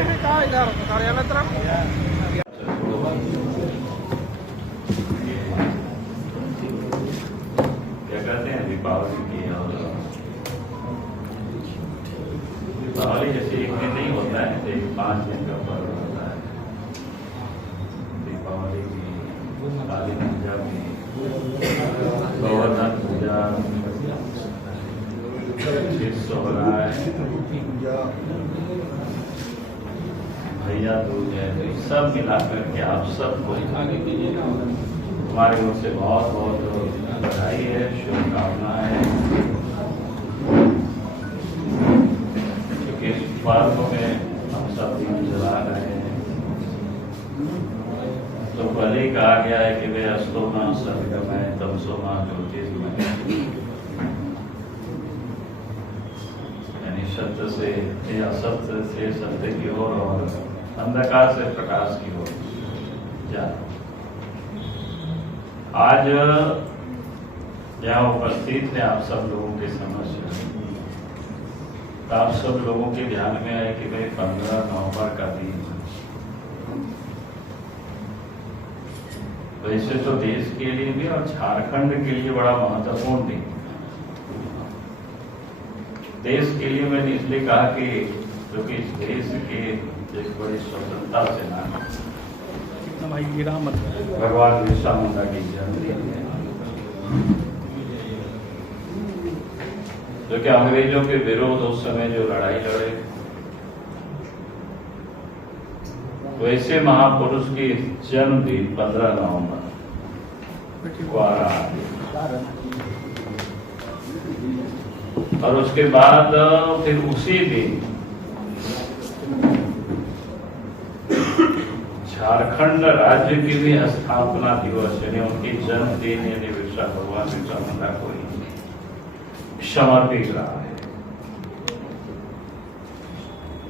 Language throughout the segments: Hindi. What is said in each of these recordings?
कार्यालय तरफ क्या कहते हैं दीपावली की, और दीपावली जैसे एक दिन नहीं होता है, एक 5 दिन का पर्व होता है। दीपावली की, काली पूजा की, गोवर्धन पूजा, भैया दूज है, तो सब मिला करके आप सबको हमारी ओर से बहुत बहुत बधाई है, शुभकामनाएं है। क्योंकि इस पर्व में हम सब दीप जला रहे हैं, तो पहले ही कहा गया है कि वे अस्तो मां सदगमय तमसो मां ज्योतिर्गमय, यानी सत्य से या असत्य से सत्य की ओर और अंधकार से प्रकाश की ओर जाना। आज यहाँ उपस्थित है आप सब लोगों के समक्ष, तो आप सब लोगों के ध्यान में है कि भाई 15 नवंबर का दिन, वैसे तो देश के लिए भी और झारखंड के लिए बड़ा महत्वपूर्ण दिन। देश के लिए मैंने इसलिए कहा कि क्योंकि इस देश के एक बड़ी स्वतंत्रता सेनानी भगवान बिरसा मुंडा की जन्मदिन है, जो कि अंग्रेजों के विरोध उस समय जो लड़ाई लड़े, वैसे महापुरुष की जन्मदिन 15 नवंबर को आ रहा है। और उसके बाद फिर उसी दिन झारखंड राज्य की भी स्थापना दिवस, यानी उनकी जन्मदिन, यानी बिरसा भगवान बिरसा मुंडा को समर्पित रहा है।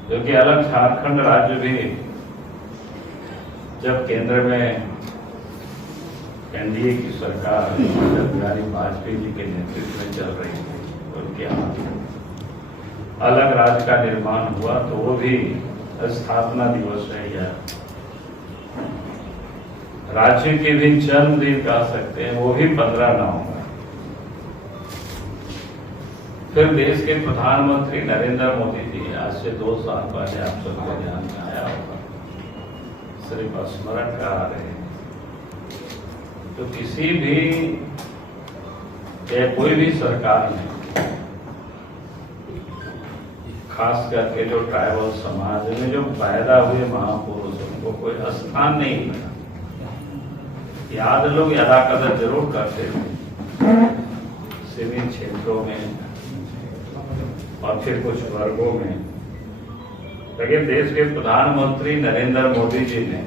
क्योंकि अलग झारखंड राज्य भी जब केंद्र में एनडीए की सरकार अटल बिहारी वाजपेयी जी के नेतृत्व में चल रही थी, उनके यहाँ अलग राज्य का निर्माण हुआ, तो वो भी स्थापना दिवस है या राज्य के भी जन्मदिन कह सकते हैं, वो भी 15 नवंबर। फिर देश के प्रधानमंत्री नरेंद्र मोदी जी आज से 2 साल पहले आप सबको ध्यान में आया होगा, सिर्फ स्मरण करा रहे हैं। तो किसी भी या कोई भी सरकार ने, खास करके जो ट्राइबल समाज में जो पैदा हुए महापुरुष, उनको कोई स्थान नहीं मिला। याद लोग अदा कदर जरूर करते थे सीमित क्षेत्रों में और फिर कुछ वर्गों में, लेकिन देश के प्रधानमंत्री नरेंद्र मोदी जी ने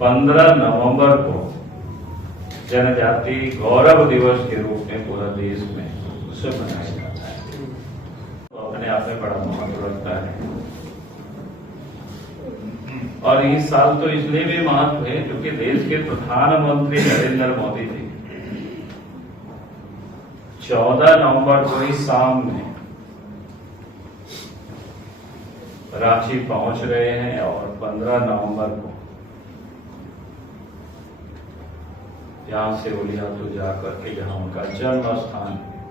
15 नवंबर को जनजाति गौरव दिवस के रूप में पूरा देश में उसे मनाया जाता है, तो अपने आप में बड़ा महत्व रखता है। और इस साल तो इसलिए भी महत्व है क्योंकि देश के प्रधानमंत्री नरेंद्र मोदी जी 14 नवंबर को ही शाम में रांची पहुंच रहे हैं और 15 नवंबर को यहां से उलिया तो जाकर के जहां उनका जन्म स्थान है,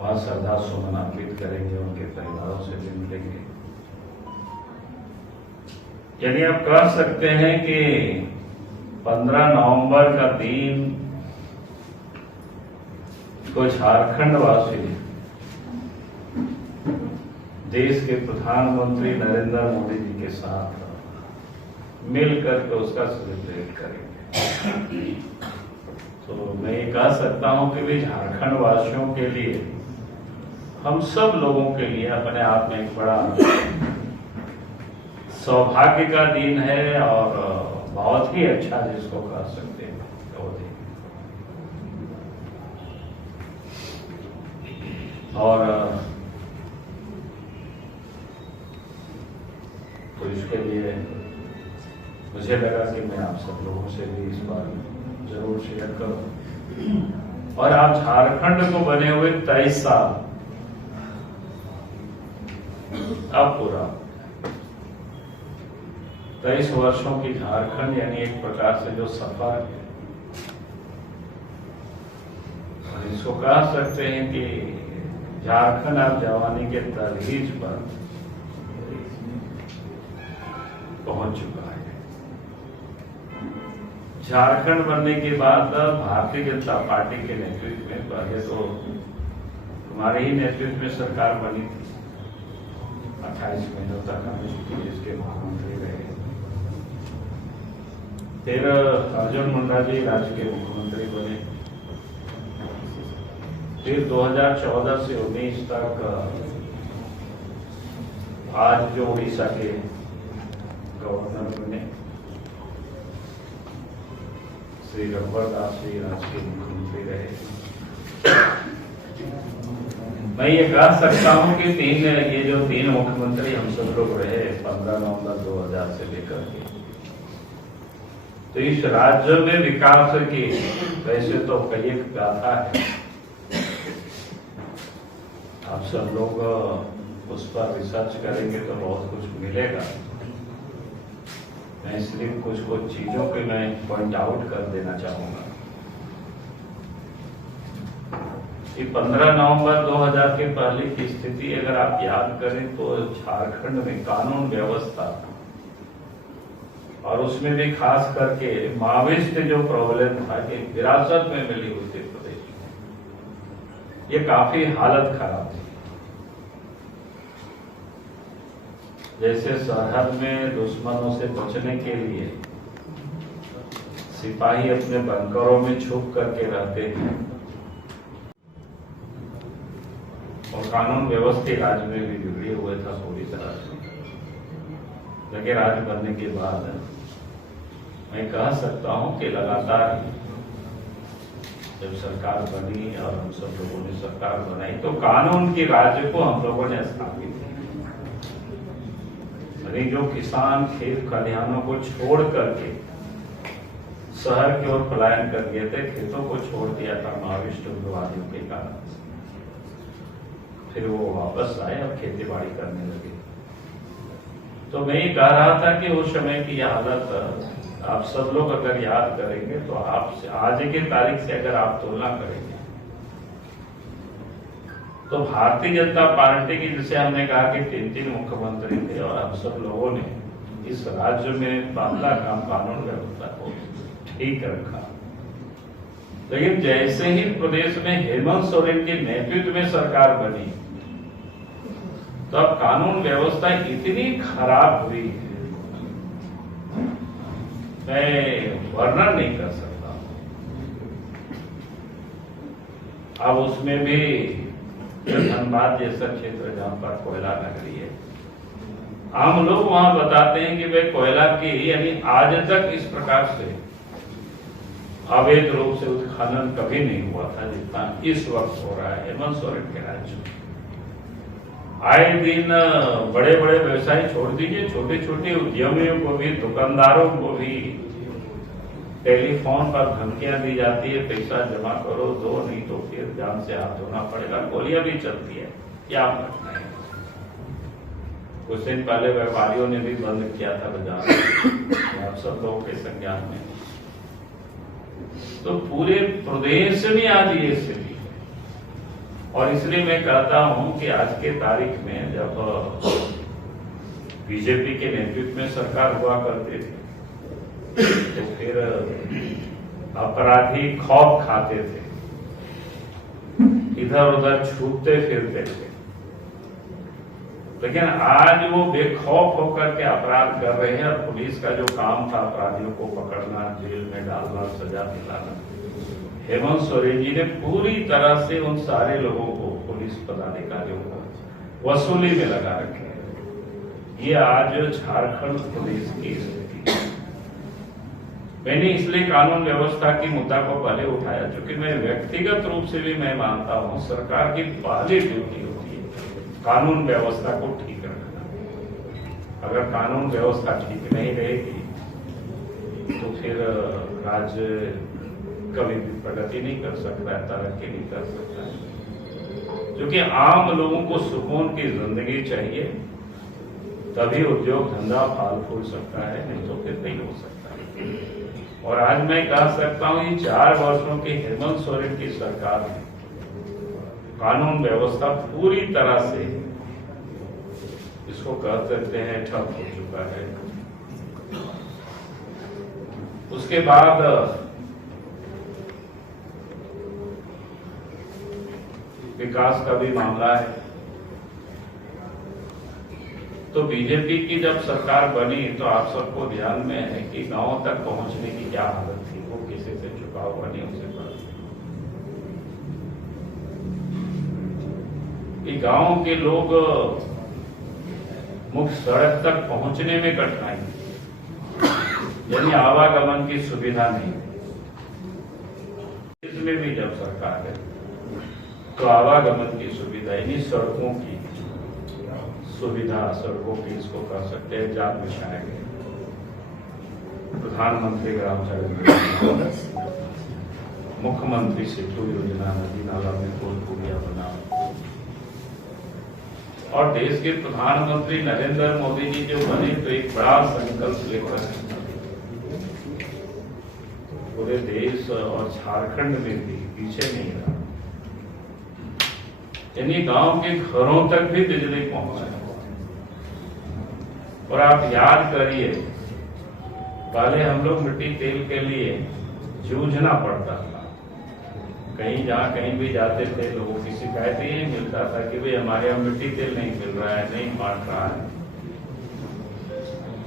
वहां श्रद्धा सुमन अर्पित करेंगे, उनके परिवारों से भी मिलेंगे। यानी आप कह सकते हैं कि 15 नवंबर का दिन को झारखंड वासी देश के प्रधानमंत्री नरेंद्र मोदी जी के साथ मिलकर के उसका सेलिब्रेट करेंगे। तो मैं ये कह सकता हूं कि भी झारखंड वासियों के लिए, हम सब लोगों के लिए अपने आप में एक बड़ा सौभाग्य का दिन है और बहुत ही अच्छा जिसको कह सकते हैं वो दिन। और तो इसके लिए मुझे लगा कि मैं आप सब लोगों से भी इस बार जरूर शेयर करूं। और आप झारखंड को बने हुए 23 साल अब पूरा 23 वर्षों की झारखंड यानी एक प्रकार से जो सफर है, और इसको कह सकते हैं कि झारखंड अब जवानी के दहलीज पर पहुंच चुका है। झारखंड बनने के बाद भारतीय जनता पार्टी के नेतृत्व में, पहले तो हमारे ही नेतृत्व में सरकार बनी थी, 28 महीनों तक हम इसके मुख्यमंत्री रहे। फिर अर्जुन मुंडा जी राज्य के मुख्यमंत्री बने। फिर 2014 से 19 तक आज जो उड़ीसा के गवर्नर बने श्री रघुवर दास जी राज्य के मुख्यमंत्री रहे। मैं ये कह सकता हूं कि ये जो तीन मुख्यमंत्री हम सब लोग रहे 15 नवंबर 2000 से लेकर के, तो इस राज्य में विकास की वैसे तो कई एक गाथा है, आप सब लोग उस पर रिसर्च करेंगे तो बहुत कुछ मिलेगा। मैं सिर्फ कुछ चीजों के मैं पॉइंट आउट कर देना चाहूंगा कि 15 नवंबर 2000 के पहले की स्थिति अगर आप याद करें तो झारखंड में कानून व्यवस्था और उसमें भी खास करके माओवादी जो प्रॉब्लम था कि विरासत में मिली उत्तर प्रदेश में, ये काफी हालत खराब थी। जैसे सरहद में दुश्मनों से बचने के लिए सिपाही अपने बंकरों में छुप करके रहते हैं और कानून व्यवस्था राज्य में भी बिगड़े हुए था पूरी तरह से। लेकिन राज्य बनने के बाद मैं कह सकता हूं कि लगातार जब सरकार बनी और हम सब लोगों ने सरकार बनाई तो कानून के राज्य को हम लोगों ने स्थापित किया। जो किसान खेत खलिहानों को छोड़ करके शहर की ओर पलायन कर गए थे, खेतों को छोड़ दिया था माओवादी उग्रवादियों के कारण, फिर वो वापस आए और खेती बाड़ी करने लगे। तो मैं ये कह रहा था कि उस समय की हालत आप सब लोग अगर याद करेंगे तो आप आज की तारीख से अगर आप तुलना करेंगे तो भारतीय जनता पार्टी की, जिसे हमने कहा कि 3 मुख्यमंत्री थे और हम सब लोगों ने इस राज्य में बांधा काम कानून व्यवस्था को ठीक रखा। लेकिन जैसे ही प्रदेश में हेमंत सोरेन के नेतृत्व में सरकार बनी तो अब कानून व्यवस्था इतनी खराब हुई है, मैं वर्णन नहीं कर सकता। अब उसमें भी धनबाद जैसा क्षेत्र जहां पर कोयला नगरी है, आम लोग वहां बताते हैं कि वे कोयला की यानी आज तक इस प्रकार से अवैध रूप से उत्खनन कभी नहीं हुआ था जितना इस वक्त हो रहा है हेमंत सोरेन के राज्य में। आए दिन बड़े बड़े व्यवसाय छोड़ दीजिए, छोटे छोटे उद्यमियों को भी, दुकानदारों को भी टेलीफोन पर धमकियां दी जाती है, पैसा जमा करो, दो नहीं तो फिर जान से हाथ धोना पड़ेगा। गोलियां भी चलती है, क्या करना है। कुछ दिन पहले व्यापारियों ने भी बंद किया था बाजार, आप सब लोगों के संज्ञान में। तो पूरे प्रदेश में आज ये स्थिति है और इसलिए मैं कहता हूं कि आज के तारीख में जब बीजेपी के नेतृत्व में सरकार हुआ करते थे तो फिर अपराधी खौफ खाते थे, इधर उधर छूटते फिरते थे। लेकिन आज वो बेखौफ होकर के अपराध कर रहे हैं और पुलिस का जो काम था अपराधियों को पकड़ना, जेल में डालना, सजा दिलाना, हेमंत सोरेन जी ने पूरी तरह से उन सारे लोगों को, पुलिस पदाधिकारियों को वसूली में लगा रखे हैं। ये आज झारखंड प्रदेश की स्थिति। मैंने इसलिए कानून व्यवस्था की मुद्दा को पहले उठाया क्योंकि मैं व्यक्तिगत रूप से भी मैं मानता हूं सरकार की पहली ड्यूटी होती है कानून व्यवस्था को ठीक रखना। अगर कानून व्यवस्था ठीक नहीं रहेगी तो फिर राज्य कभी भी प्रगति नहीं कर सकता है, तरक्की नहीं कर सकता है। क्योंकि आम लोगों को सुकून की जिंदगी चाहिए, तभी उद्योग धंधा फाल फूल सकता है, नहीं तो फिर नहीं हो सकता है। और आज मैं कह सकता हूं, ये 4 वर्षों की हेमंत सोरेन की सरकार ने कानून व्यवस्था पूरी तरह से, इसको कह सकते हैं, ठप हो चुका है। उसके बाद विकास का भी मामला है। तो बीजेपी की जब सरकार बनी तो आप सबको ध्यान में है कि गांव तक पहुंचने की क्या हालत थी, वो किसी से छुपा हुआ नहीं हो सकता। कि गांव के लोग मुख्य सड़क तक पहुंचने में कठिनाई, यानी आवागमन की सुविधा नहीं। इसमें भी जब सरकार है तो आवागमन की सुविधा, यानी सड़कों की सुविधा, सड़कों की इसको कह सकते हैं, जात बिछाए गए। प्रधानमंत्री ग्राम सड़क योजना, मुख्यमंत्री सेतु योजना, नदी नाला में पुल पुलिया बना, और देश के प्रधानमंत्री नरेंद्र मोदी जी जो बने तो एक बड़ा संकल्प लेकर पूरे देश और झारखंड में भी पीछे नहीं रहा, यानी गांव के घरों तक भी बिजली पहुंचाए। और आप याद करिए, पहले हम लोग मिट्टी तेल के लिए जूझना पड़ता था। कहीं भी जाते थे, लोगों की शिकायत ये मिलता था कि भाई हमारे यहाँ मिट्टी तेल नहीं मिल रहा है, नहीं बांट रहा है।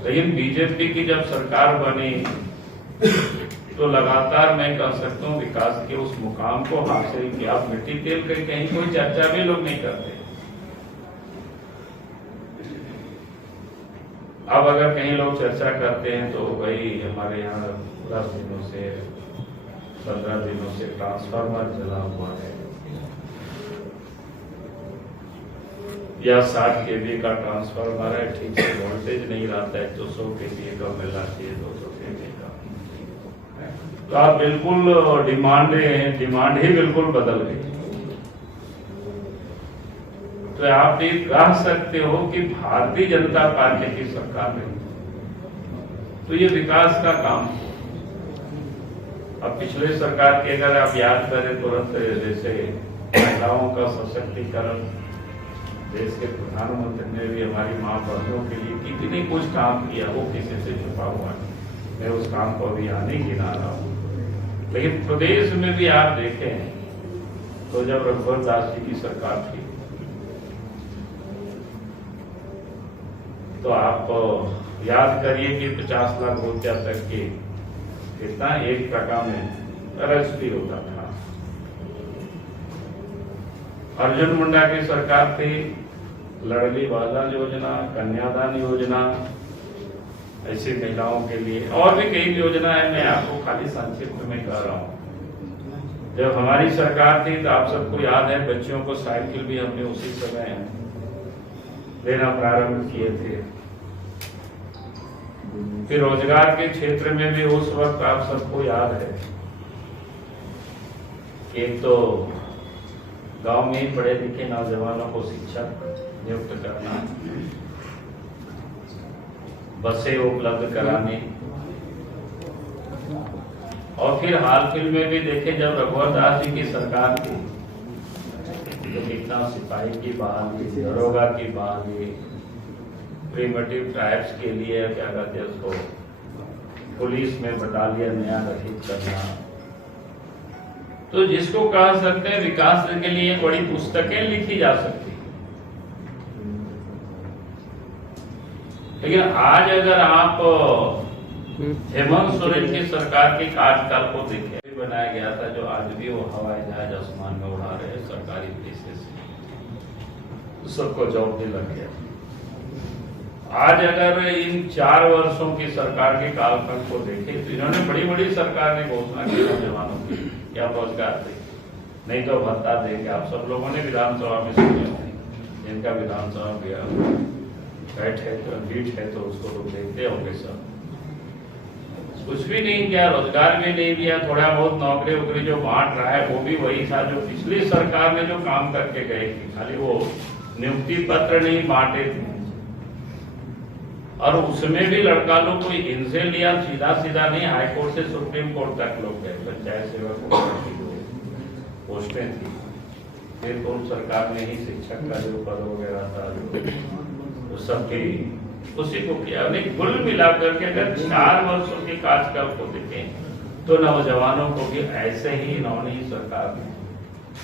लेकिन बीजेपी की जब सरकार बनी तो लगातार मैं कह सकता हूँ विकास के उस मुकाम को हासिल किया। अब मिट्टी तेल की कहीं कोई चर्चा भी लोग नहीं करते। अब अगर कहीं लोग चर्चा करते हैं तो भाई हमारे यहाँ 10 दिनों से 15 दिनों से ट्रांसफार्मर जला हुआ है, या 60 kV का ट्रांसफार्मर है, ठीक से वोल्टेज नहीं रहता है, तो 100 kV का मिलना चाहिए, 200 kV का। तो आप बिल्कुल डिमांड ही बिल्कुल बदल गई। तो आप ये कह सकते हो कि भारतीय जनता पार्टी की सरकार है तो ये विकास का काम। अब पिछले सरकार के अगर आप याद करें तुरंत, जैसे महिलाओं का सशक्तिकरण, देश के प्रधानमंत्री ने भी हमारी मां बहनों के लिए कितनी कुछ काम किया, वो किसी से छुपा हुआ है। मैं उस काम को अभी यहाँ नहीं गिना रहा हूँ। लेकिन प्रदेश में भी आप देखें तो जब रघुवर दास जी की सरकार थी तो आप याद करिए कि 50 लाख रुपया तक के कितना 1% में रजिस्ट्री होता था। अर्जुन मुंडा की सरकार थी, लड़ली वाला योजना, कन्यादान योजना, ऐसी महिलाओं के लिए और भी कई योजना है। मैं आपको खाली संक्षिप्त में कह रहा हूँ। जब हमारी सरकार थी तो आप सबको याद है बच्चों को साइकिल भी हमने उसी समय देना प्रारंभ किए थे। फिर रोजगार के क्षेत्र में भी उस वक्त आप सबको याद है, एक तो गांव में ही पढ़े लिखे नौजवानों को शिक्षक नियुक्त करना, बसें उपलब्ध कराने, और फिर हाल फिल्म में भी देखे जब रघुवर दास जी की सरकार थी तो कितना सिपाही की बहाली, दरोगा की बहाली, प्रिमिटिव ट्राइब्स के लिए क्या कहते हैं उसको, पुलिस में बटालियन नया गठित करना। तो जिसको कह सकते हैं विकास के लिए बड़ी पुस्तकें लिखी जा सकती। लेकिन आज अगर आप हेमंत सोरेन की सरकार के कार्यकाल को देखें, बनाया गया था जो आज भी वो हवाई जहाज आसमान में उड़ा रहे हैं सरकारी पैसे से, सबको जॉब भी लग गया। आज अगर इन 4 वर्षों की सरकार के कालखंड को देखें तो इन्होंने बड़ी बड़ी सरकार ने घोषणा की नौजवानों की क्या रोजगार दे, नहीं तो भत्ता देंगे। आप सब लोगों ने विधानसभा में सुने होंगे, जिनका विधानसभा बीट है तो उसको लोग देखते होंगे। सब कुछ भी नहीं किया, रोजगार भी नहीं दिया, थोड़ा बहुत नौकरी वोकरी जो बांट रहा है वो भी वही था जो पिछली सरकार ने जो काम करके गए थे। खाली वो नियुक्ति पत्र नहीं बांटे थे, और उसमें भी लड़का लोग कोई इनसे लिया, सीधा सीधा नहीं, हाई कोर्ट से सुप्रीम कोर्ट तक लोग गए। पंचायत सेवक की जो पोस्टें थी, फिर तो सरकार ने ही शिक्षक का जो पद वगैरह था वो सब भी उसी को किया। कुल मिलाकर के अगर 4 वर्षों के कार्यकाल को देखें तो नौजवानों को भी ऐसे ही इन्होंने ही सरकार ने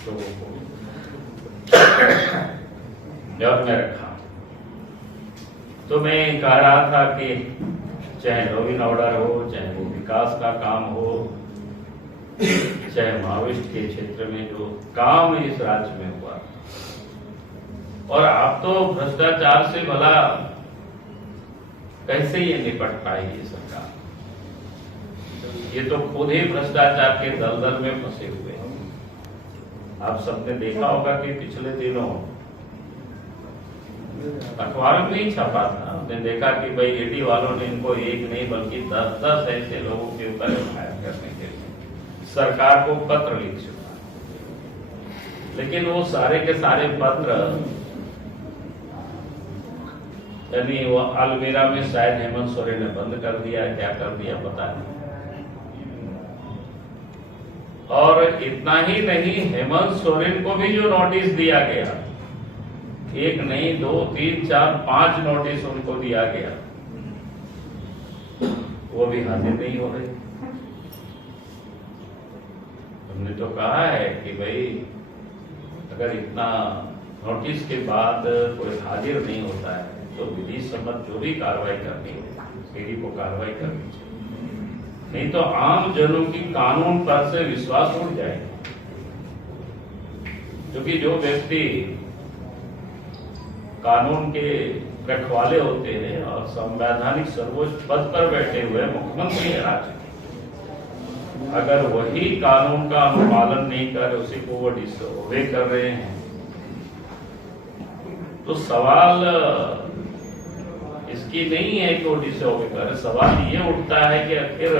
लोगों को जब में रखा। तो मैं कह रहा था कि चाहे लॉ एंड ऑर्डर हो, चाहे वो विकास का काम हो, चाहे माओवादी के क्षेत्र में जो काम इस राज्य में हुआ, और आप तो भ्रष्टाचार से भला कैसे ये निपट पाएगी सरकार? ये तो खुद ही भ्रष्टाचार के दलदल में फंसे हुए हैं। आप सबने देखा होगा कि पिछले दिनों अखबार में ही छपा था, हमने देखा कि भाई ईडी वालों ने इनको एक नहीं बल्कि 10-10 ऐसे लोगों के ऊपर एफआईआर करने के लिए सरकार को पत्र लिख चुका। लेकिन वो सारे के सारे पत्र, यानी वो अलमीरा में शायद हेमंत सोरेन ने बंद कर दिया, क्या कर दिया पता नहीं। और इतना ही नहीं, हेमंत सोरेन को भी जो नोटिस दिया गया, 1 नहीं 2 3 4 5 नोटिस उनको दिया गया, वो भी हाजिर नहीं हो रहे। हमने तो कहा है कि भाई अगर इतना नोटिस के बाद कोई हाजिर नहीं होता है तो विधि सम्मत जो भी कार्रवाई करनी है सीडी को कार्रवाई करनी चाहिए, नहीं तो आम जनों की कानून पर से विश्वास उठ जाएगा। क्योंकि जो व्यक्ति कानून के रखवाले होते हैं और संवैधानिक सर्वोच्च पद पर बैठे हुए मुख्यमंत्री है राज्य के, अगर वही कानून का अनुपालन नहीं कर उसी को वो डिसोबे कर रहे हैं, तो सवाल इसकी नहीं है कि वो डिसोबे कर, सवाल ये उठता है कि आखिर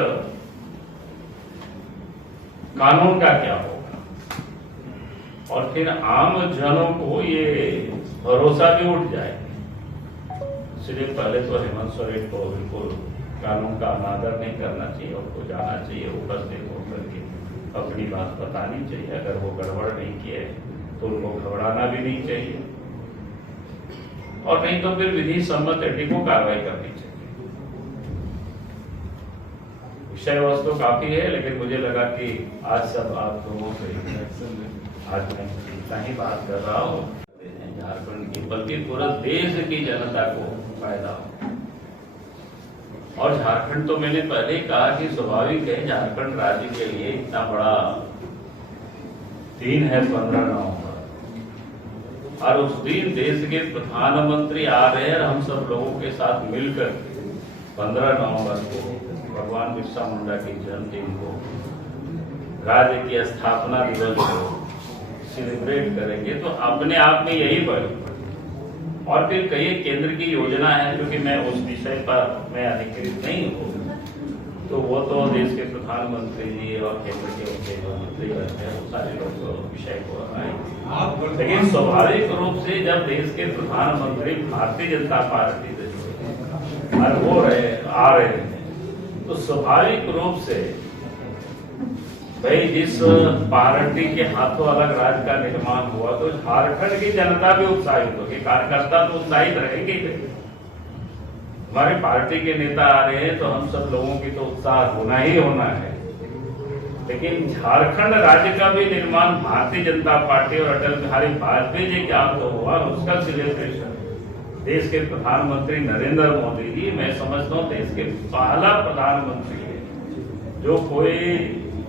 कानून का क्या होगा। और फिर आम जनों को ये भरोसा भी उठ जाएगा। इसलिए पहले तो हेमंत सोरेन को बिल्कुल कानून का अनादर नहीं करना चाहिए, उनको जाना चाहिए, उपस्थित होकर के अपनी बात बतानी चाहिए। अगर वो गड़बड़ नहीं किए तो उनको घबराना भी नहीं चाहिए, और नहीं तो फिर विधि सम्मत एडी को कार्रवाई करनी चाहिए। विषय वस्तु काफी है, लेकिन मुझे लगा कि आज सब आप लोगों से आज मैं इतना ही बात कर रहा हूँ, झारखंड की बल्कि पूरे देश की जनता को फायदा हो। और झारखंड तो मैंने पहले ही कहा कि स्वाभाविक है, झारखंड राज्य के लिए इतना बड़ा दिन है 15 नवंबर, और उस दिन देश के प्रधानमंत्री आ रहे हैं। हम सब लोगों के साथ मिलकर 15 नवंबर को भगवान बिरसा मुंडा की जन्मदिन को, राज्य की स्थापना दिवस को सेलिब्रेट करेंगे, तो अपने आप में यही बढ़। और फिर कई केंद्र की योजना है, क्योंकि मैं उस विषय पर मैं अधिकृत नहीं हूँ, तो वो तो देश के प्रधानमंत्री जी और केंद्र के उनके जो मंत्री रहते हैं वो सारे लोग विषय को आएंगे। लेकिन स्वाभाविक रूप से जब देश के प्रधानमंत्री भारतीय जनता पार्टी से और वो आ रहे हैं, तो स्वाभाविक रूप से भाई जिस पार्टी के हाथों अलग राज्य का निर्माण हुआ, तो झारखंड की जनता भी उत्साहित होगी, कार्यकर्ता तो उत्साहित रहेंगे। हमारे पार्टी के नेता आ रहे हैं तो हम सब लोगों की तो उत्साह होना ही होना है, लेकिन झारखंड राज्य का भी निर्माण भारतीय जनता पार्टी और अटल बिहारी वाजपेयी जी के हाथों हुआ, उसका सेलिब्रेशन देश के प्रधानमंत्री नरेंद्र मोदी जी, मैं समझता हूँ देश के पहला प्रधानमंत्री है जो कोई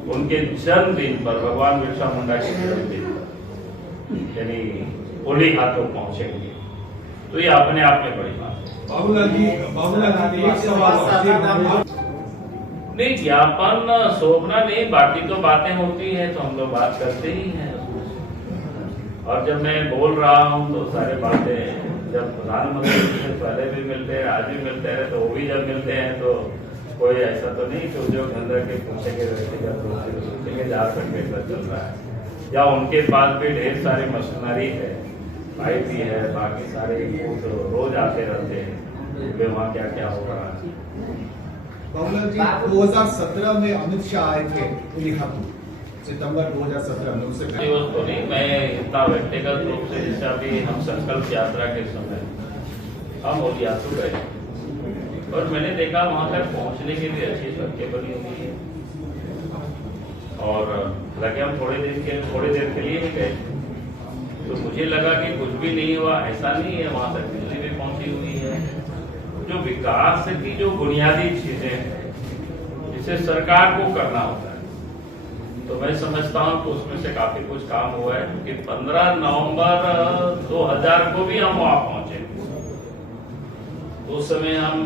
उनके जन्मदिन पर, भगवान बिरसा मुंडा के जन्मदिन पर यानी होली हाथों पहुंचेंगे, तो ये अपने आप में बड़ी बात है। नहीं, ज्ञापन शोभना नहीं, बाकी तो बातें होती है तो हम लोग बात करते ही हैं। और जब मैं बोल रहा हूँ तो सारे बातें जब प्रधानमंत्री से पहले भी मिलते हैं, आज भी मिलते हैं, तो वो भी जब मिलते हैं तो कोई ऐसा तो नहीं कि उद्योग धंधा के पूछेंगे, व्यक्तिगत रूप से पूछेंगे झारखंड कैसा चल रहा है, या उनके पास भी ढेर सारी मशीनरी है, पाइप भी है, बाकी सारे तो रोज आते रहते हैं, वहाँ क्या क्या हो रहा है। बाबूलाल जी 2017 में अमित शाह आए थे लिखापुर, सितंबर 2017 में, उससे दिवस तो नहीं, मैं इतना व्यक्तिगत रूप से जैसे अभी हम संकल्प यात्रा के समय हम ओलियासु गए और मैंने देखा वहां तक पहुंचने के लिए अच्छी सड़कें बनी हुई है और लगे हम थोड़ी देर के लिए ही गए तो मुझे लगा कि कुछ भी नहीं हुआ, ऐसा नहीं है, वहां तक बिजली भी पहुंची हुई है। जो विकास की जो बुनियादी चीजें हैं जिसे सरकार को करना होता है तो मैं समझता हूं कि उसमें से काफी कुछ काम हुआ है, क्योंकि 15 नवंबर 2000 को भी हम वहां पहुंचे। उस समय हम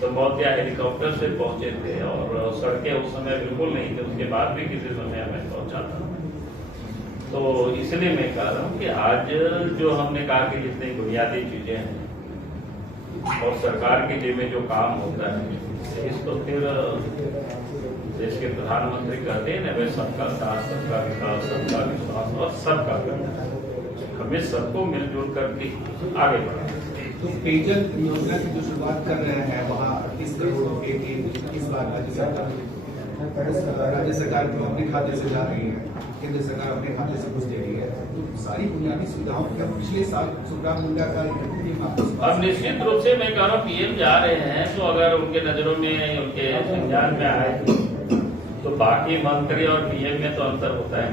संभवतः हेलीकॉप्टर से पहुंचे थे और सड़कें उस समय बिल्कुल नहीं थे, उसके बाद भी किसी समय हमें पहुंचा था। तो इसलिए मैं कह रहा हूँ कि आज जो हमने कहा कि जितनी बुनियादी चीजें हैं और सरकार के जिम्मे जो काम होता है इसको फिर देश के प्रधानमंत्री कहते हैं ना, वे सबका साथ, सबका विकास, सबका विश्वास और सबका विकास, हमें सबको मिलजुल करके आगे बढ़ाना। तो पेयजल योजना की जो शुरुआत कर रहे हैं वहाँ 38 करोड़ रुपए की इस बार राज्य सरकार को अपने खाते से जा रही है, केंद्र सरकार अपने खाते से कुछ दे रही है, तो सारी बुनियादी सुविधाओं का पिछले साल सुब्रत मुंडा का अब निश्चित रूप से मैं कह रहा हूँ पीएम जा रहे हैं तो अगर उनके नजरों में, उनके संज्ञान में आए तो बाकी मंत्री और पीएम में तो अंतर होता है।